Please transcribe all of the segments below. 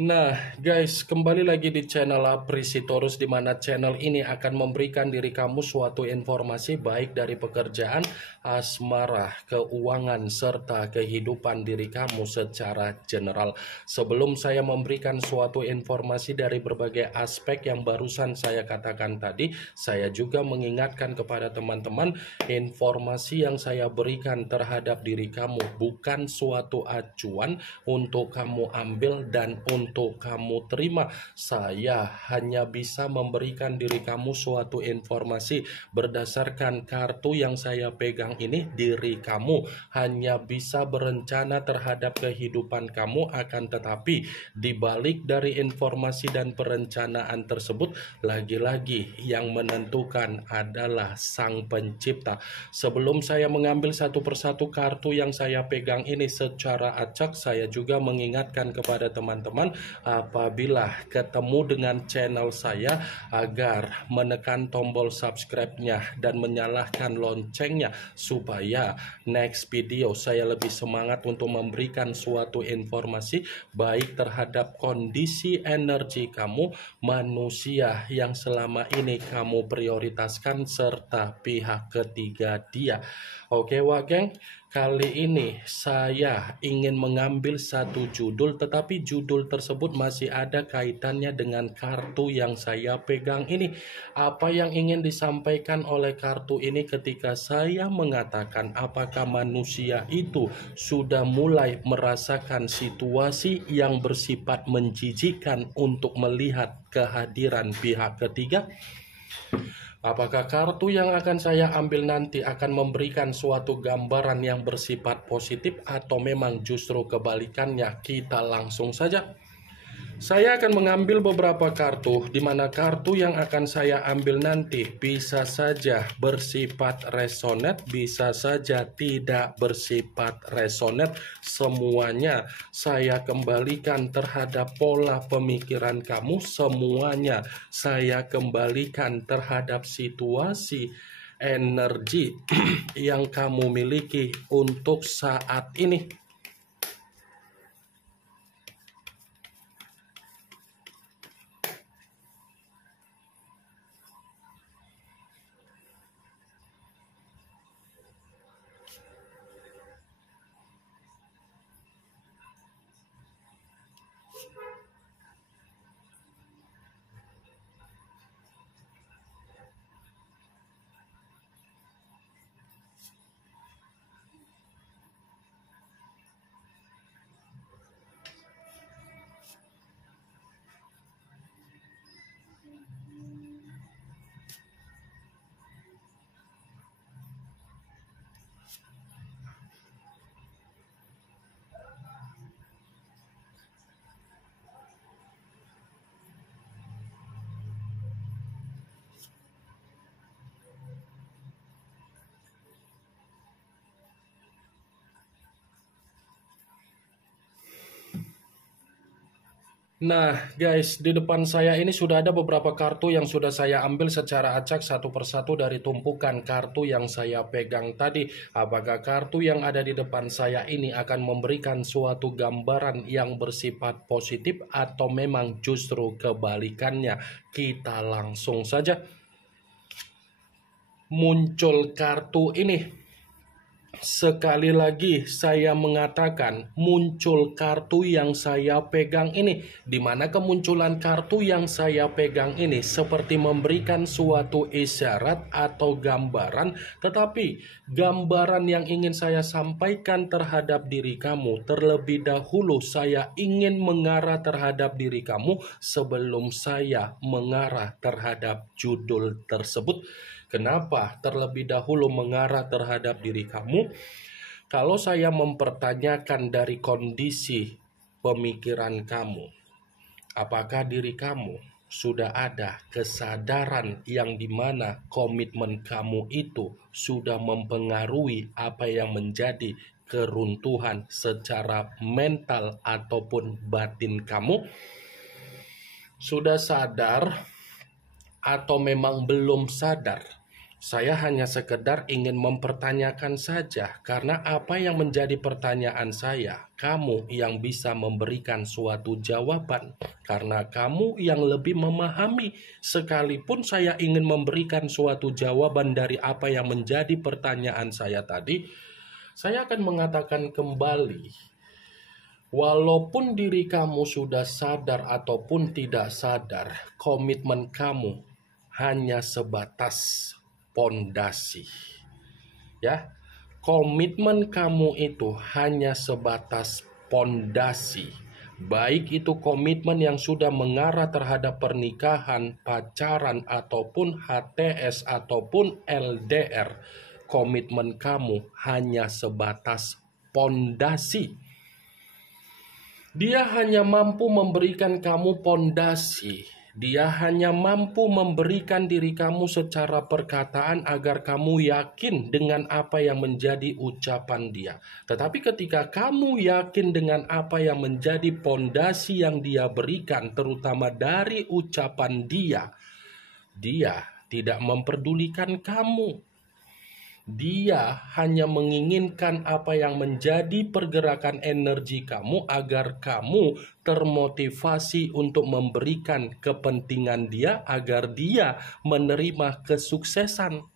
Nah, guys, kembali lagi di channel Aprisitorus, di mana channel ini akan memberikan diri kamu suatu informasi baik dari pekerjaan, asmara, keuangan, serta kehidupan diri kamu secara general. Sebelum saya memberikan suatu informasi dari berbagai aspek yang barusan saya katakan tadi, saya juga mengingatkan kepada teman-teman, informasi yang saya berikan terhadap diri kamu bukan suatu acuan untuk kamu ambil dan untuk kamu terima. Saya hanya bisa memberikan diri kamu suatu informasi berdasarkan kartu yang saya pegang ini. Diri kamu hanya bisa berencana terhadap kehidupan kamu, akan tetapi dibalik dari informasi dan perencanaan tersebut, lagi-lagi yang menentukan adalah Sang Pencipta. Sebelum saya mengambil satu persatu kartu yang saya pegang ini secara acak, saya juga mengingatkan kepada teman-teman, apabila ketemu dengan channel saya, agar menekan tombol subscribe-nya dan menyalakan loncengnya, supaya next video saya lebih semangat untuk memberikan suatu informasi baik terhadap kondisi energi kamu, manusia yang selama ini kamu prioritaskan, serta pihak ketiga dia. Oke wak geng, kali ini saya ingin mengambil satu judul, tetapi judul tersebut masih ada kaitannya dengan kartu yang saya pegang ini. Apa yang ingin disampaikan oleh kartu ini ketika saya mengatakan apakah manusia itu sudah mulai merasakan situasi yang bersifat menjijikkan untuk melihat kehadiran pihak ketiga? Apakah kartu yang akan saya ambil nanti akan memberikan suatu gambaran yang bersifat positif atau memang justru kebalikannya? Kita langsung saja. Saya akan mengambil beberapa kartu, di mana kartu yang akan saya ambil nanti bisa saja bersifat resonate, bisa saja tidak bersifat resonate. Semuanya saya kembalikan terhadap pola pemikiran kamu, semuanya saya kembalikan terhadap situasi energi yang kamu miliki untuk saat ini. Nah guys, di depan saya ini sudah ada beberapa kartu yang sudah saya ambil secara acak satu persatu dari tumpukan kartu yang saya pegang tadi. Apakah kartu yang ada di depan saya ini akan memberikan suatu gambaran yang bersifat positif atau memang justru kebalikannya? Kita langsung saja. Muncul kartu ini. Sekali lagi saya mengatakan, muncul kartu yang saya pegang ini, di mana kemunculan kartu yang saya pegang ini seperti memberikan suatu isyarat atau gambaran, tetapi gambaran yang ingin saya sampaikan terhadap diri kamu, terlebih dahulu saya ingin mengarah terhadap diri kamu sebelum saya mengarah terhadap judul tersebut. Kenapa terlebih dahulu mengarah terhadap diri kamu? Kalau saya mempertanyakan dari kondisi pemikiran kamu, apakah diri kamu sudah ada kesadaran yang dimana komitmen kamu itu sudah mempengaruhi apa yang menjadi keruntuhan secara mental ataupun batin kamu? Sudah sadar atau memang belum sadar Saya hanya sekedar ingin mempertanyakan saja, karena apa yang menjadi pertanyaan saya, kamu yang bisa memberikan suatu jawaban, karena kamu yang lebih memahami. Sekalipun saya ingin memberikan suatu jawaban dari apa yang menjadi pertanyaan saya tadi, saya akan mengatakan kembali, walaupun diri kamu sudah sadar ataupun tidak sadar, komitmen kamu hanya sebatas pondasi. Ya, komitmen kamu itu hanya sebatas pondasi. Baik itu komitmen yang sudah mengarah terhadap pernikahan, pacaran, ataupun HTS, ataupun LDR. Komitmen kamu hanya sebatas pondasi. Dia hanya mampu memberikan kamu pondasi. Dia hanya mampu memberikan diri kamu secara perkataan agar kamu yakin dengan apa yang menjadi ucapan dia. Tetapi ketika kamu yakin dengan apa yang menjadi pondasi yang dia berikan, terutama dari ucapan dia tidak memperdulikan kamu. Dia hanya menginginkan apa yang menjadi pergerakan energi kamu agar kamu termotivasi untuk memberikan kepentingan dia agar dia menerima kesuksesan.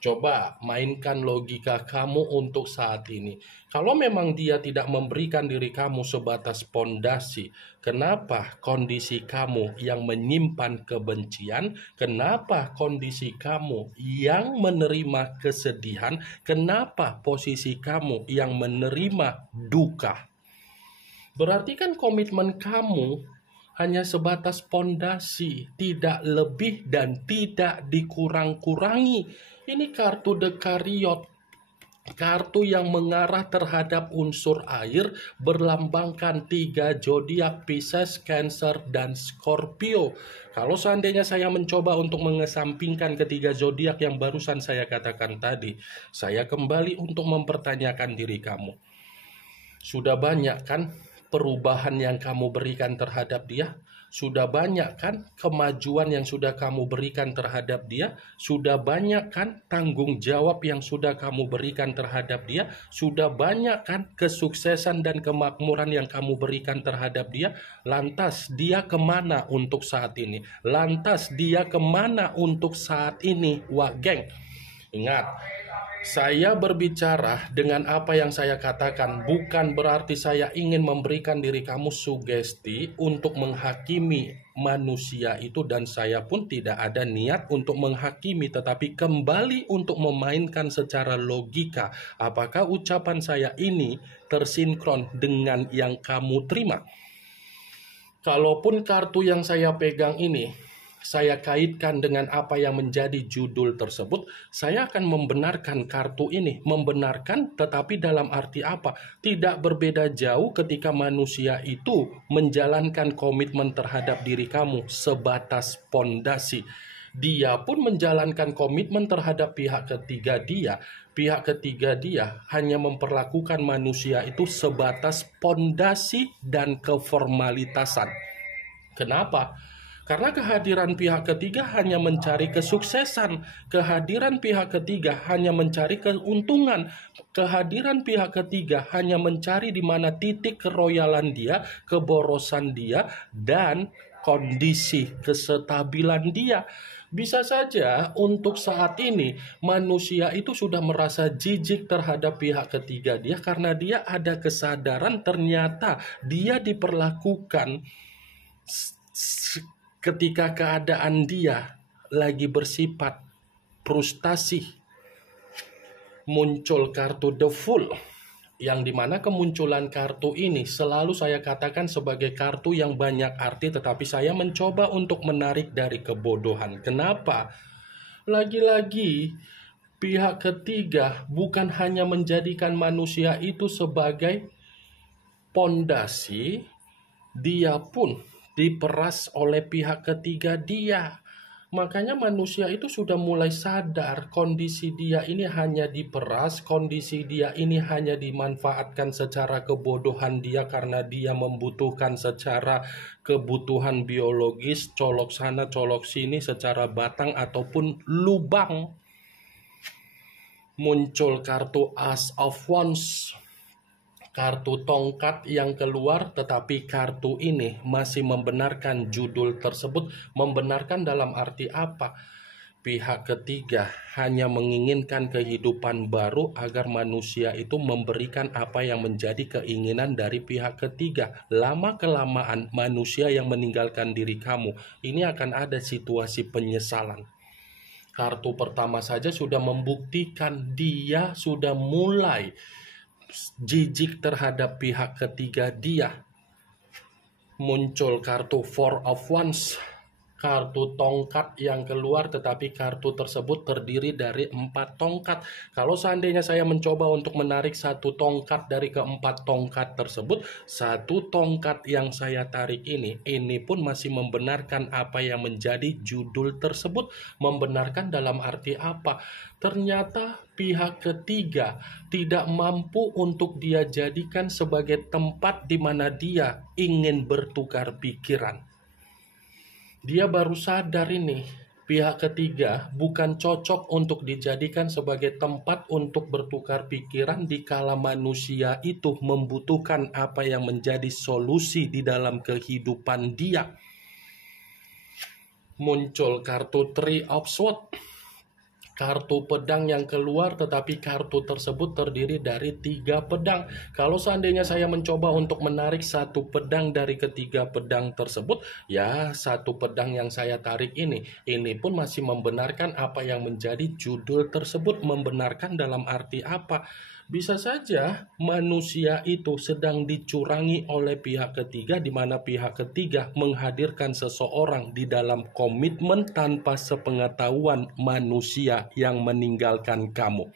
Coba mainkan logika kamu untuk saat ini. Kalau memang dia tidak memberikan diri kamu sebatas pondasi, kenapa kondisi kamu yang menyimpan kebencian? Kenapa kondisi kamu yang menerima kesedihan? Kenapa posisi kamu yang menerima duka? Berarti kan komitmen kamu hanya sebatas pondasi, tidak lebih dan tidak dikurang-kurangi. Ini kartu Dekariot, kartu yang mengarah terhadap unsur air, berlambangkan 3 zodiak Pisces, Cancer, dan Scorpio. Kalau seandainya saya mencoba untuk mengesampingkan ketiga zodiak yang barusan saya katakan tadi, saya kembali untuk mempertanyakan diri kamu. Sudah banyak kan perubahan yang kamu berikan terhadap dia? Sudah banyak kan kemajuan yang sudah kamu berikan terhadap dia? Sudah banyak kan tanggung jawab yang sudah kamu berikan terhadap dia? Sudah banyak kan kesuksesan dan kemakmuran yang kamu berikan terhadap dia? Lantas dia kemana untuk saat ini? Lantas dia kemana untuk saat ini? Wah geng, ingat, saya berbicara dengan apa yang saya katakan, bukan berarti saya ingin memberikan diri kamu sugesti untuk menghakimi manusia itu, dan saya pun tidak ada niat untuk menghakimi, tetapi kembali untuk memainkan secara logika. Apakah ucapan saya ini tersinkron dengan yang kamu terima? Kalaupun kartu yang saya pegang ini saya kaitkan dengan apa yang menjadi judul tersebut, saya akan membenarkan kartu ini. Membenarkan tetapi dalam arti apa? Tidak berbeda jauh ketika manusia itu menjalankan komitmen terhadap diri kamu sebatas pondasi. Dia pun menjalankan komitmen terhadap pihak ketiga dia. Pihak ketiga dia hanya memperlakukan manusia itu sebatas pondasi dan keformalitasan. Kenapa? Karena kehadiran pihak ketiga hanya mencari kesuksesan, kehadiran pihak ketiga hanya mencari keuntungan, kehadiran pihak ketiga hanya mencari di mana titik keroyalan dia, keborosan dia, dan kondisi kestabilan dia. Bisa saja untuk saat ini manusia itu sudah merasa jijik terhadap pihak ketiga dia karena dia ada kesadaran ternyata dia diperlakukan ketika keadaan dia lagi bersifat frustasi. Muncul kartu The Fool, yang dimana kemunculan kartu ini selalu saya katakan sebagai kartu yang banyak arti, tetapi saya mencoba untuk menarik dari kebodohan. Kenapa? Lagi-lagi pihak ketiga bukan hanya menjadikan manusia itu sebagai pondasi, dia pun diperas oleh pihak ketiga dia. Makanya manusia itu sudah mulai sadar kondisi dia ini hanya diperas, kondisi dia ini hanya dimanfaatkan secara kebodohan dia karena dia membutuhkan secara kebutuhan biologis, colok sana colok sini secara batang ataupun lubang. Muncul kartu Ace of Wands, kartu tongkat yang keluar, tetapi kartu ini masih membenarkan judul tersebut. Membenarkan dalam arti apa? Pihak ketiga hanya menginginkan kehidupan baru agar manusia itu memberikan apa yang menjadi keinginan dari pihak ketiga. Lama-kelamaan manusia yang meninggalkan diri kamu, ini akan ada situasi penyesalan. Kartu pertama saja sudah membuktikan dia sudah mulai jijik terhadap pihak ketiga dia. Muncul kartu Four of Wands, kartu tongkat yang keluar, tetapi kartu tersebut terdiri dari 4 tongkat. Kalau seandainya saya mencoba untuk menarik 1 tongkat dari ke-4 tongkat tersebut, 1 tongkat yang saya tarik ini pun masih membenarkan apa yang menjadi judul tersebut. Membenarkan dalam arti apa? Ternyata pihak ketiga tidak mampu untuk dia jadikan sebagai tempat di mana dia ingin bertukar pikiran. Dia baru sadar ini, pihak ketiga bukan cocok untuk dijadikan sebagai tempat untuk bertukar pikiran dikala manusia itu membutuhkan apa yang menjadi solusi di dalam kehidupan dia. Muncul kartu Three of Swords, kartu pedang yang keluar, tetapi kartu tersebut terdiri dari 3 pedang. Kalau seandainya saya mencoba untuk menarik 1 pedang dari ketiga pedang tersebut, ya 1 pedang yang saya tarik ini pun masih membenarkan apa yang menjadi judul tersebut. Membenarkan dalam arti apa? Bisa saja manusia itu sedang dicurangi oleh pihak ketiga, di mana pihak ketiga menghadirkan seseorang di dalam komitmen tanpa sepengetahuan manusia yang meninggalkan kamu.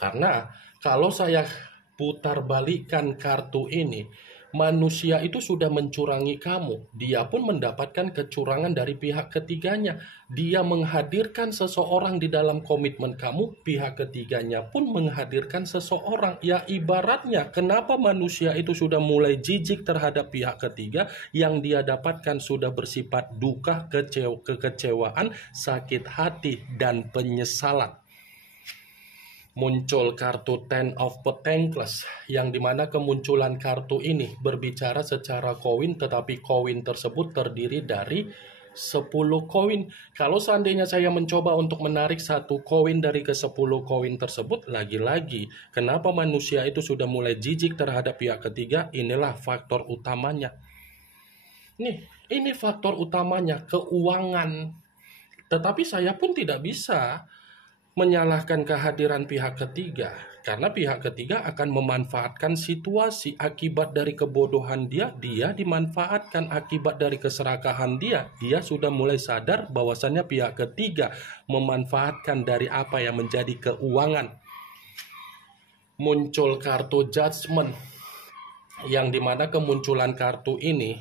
Karena kalau saya putar balikan kartu ini, manusia itu sudah mencurangi kamu. Dia pun mendapatkan kecurangan dari pihak ketiganya. Dia menghadirkan seseorang di dalam komitmen kamu, pihak ketiganya pun menghadirkan seseorang. Ya ibaratnya, kenapa manusia itu sudah mulai jijik terhadap pihak ketiga, yang dia dapatkan sudah bersifat duka, kekecewaan, sakit hati, dan penyesalan. Muncul kartu Ten of Pentacles, yang dimana kemunculan kartu ini berbicara secara koin, tetapi koin tersebut terdiri dari 10 koin. Kalau seandainya saya mencoba untuk menarik 1 koin dari ke 10 koin tersebut, lagi-lagi kenapa manusia itu sudah mulai jijik terhadap pihak ketiga? Inilah faktor utamanya. Ini faktor utamanya, keuangan. Tetapi saya pun tidak bisa menyalahkan kehadiran pihak ketiga, karena pihak ketiga akan memanfaatkan situasi. Akibat dari kebodohan dia dimanfaatkan. Akibat dari keserakahan dia sudah mulai sadar bahwasannya pihak ketiga memanfaatkan dari apa yang menjadi keuangan. Muncul kartu Judgment, yang dimana kemunculan kartu ini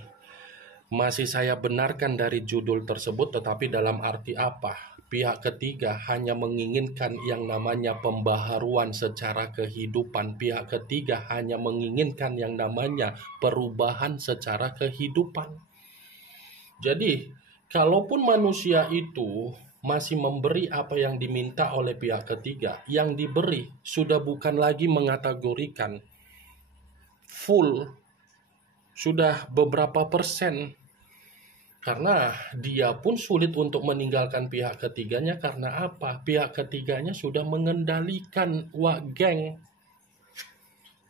masih saya benarkan dari judul tersebut, tetapi dalam arti apa? Pihak ketiga hanya menginginkan yang namanya pembaharuan secara kehidupan. Pihak ketiga hanya menginginkan yang namanya perubahan secara kehidupan. Jadi, kalaupun manusia itu masih memberi apa yang diminta oleh pihak ketiga, yang diberi sudah bukan lagi mengategorikan full, sudah beberapa persen. Karena dia pun sulit untuk meninggalkan pihak ketiganya. Karena apa? Pihak ketiganya sudah mengendalikan geng.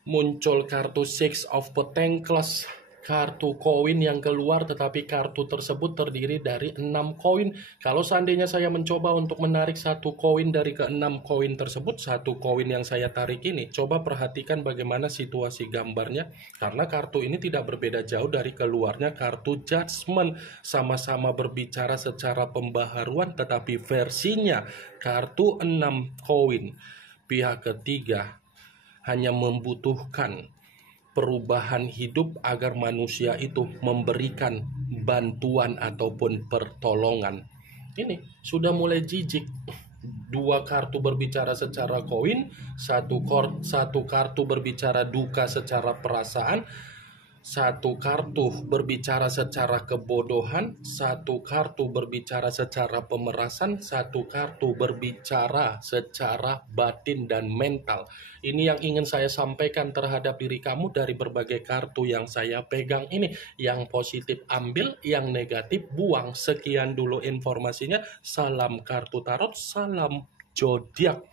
Muncul kartu Six of Pentacles, kartu koin yang keluar, tetapi kartu tersebut terdiri dari 6 koin. Kalau seandainya saya mencoba untuk menarik 1 koin dari ke-6 koin tersebut, 1 koin yang saya tarik ini, coba perhatikan bagaimana situasi gambarnya. Karena kartu ini tidak berbeda jauh dari keluarnya kartu Judgment. Sama-sama berbicara secara pembaharuan, tetapi versinya kartu 6 koin. Pihak ketiga hanya membutuhkan perubahan hidup agar manusia itu memberikan bantuan ataupun pertolongan. Ini sudah mulai jijik. 2 kartu berbicara secara koin, 1 kartu berbicara duka secara perasaan, Satu kartu berbicara secara kebodohan, satu kartu berbicara secara pemerasan, satu kartu berbicara secara batin dan mental. Ini yang ingin saya sampaikan terhadap diri kamu dari berbagai kartu yang saya pegang ini. Yang positif ambil, yang negatif buang. Sekian dulu informasinya. Salam kartu tarot, salam zodiak.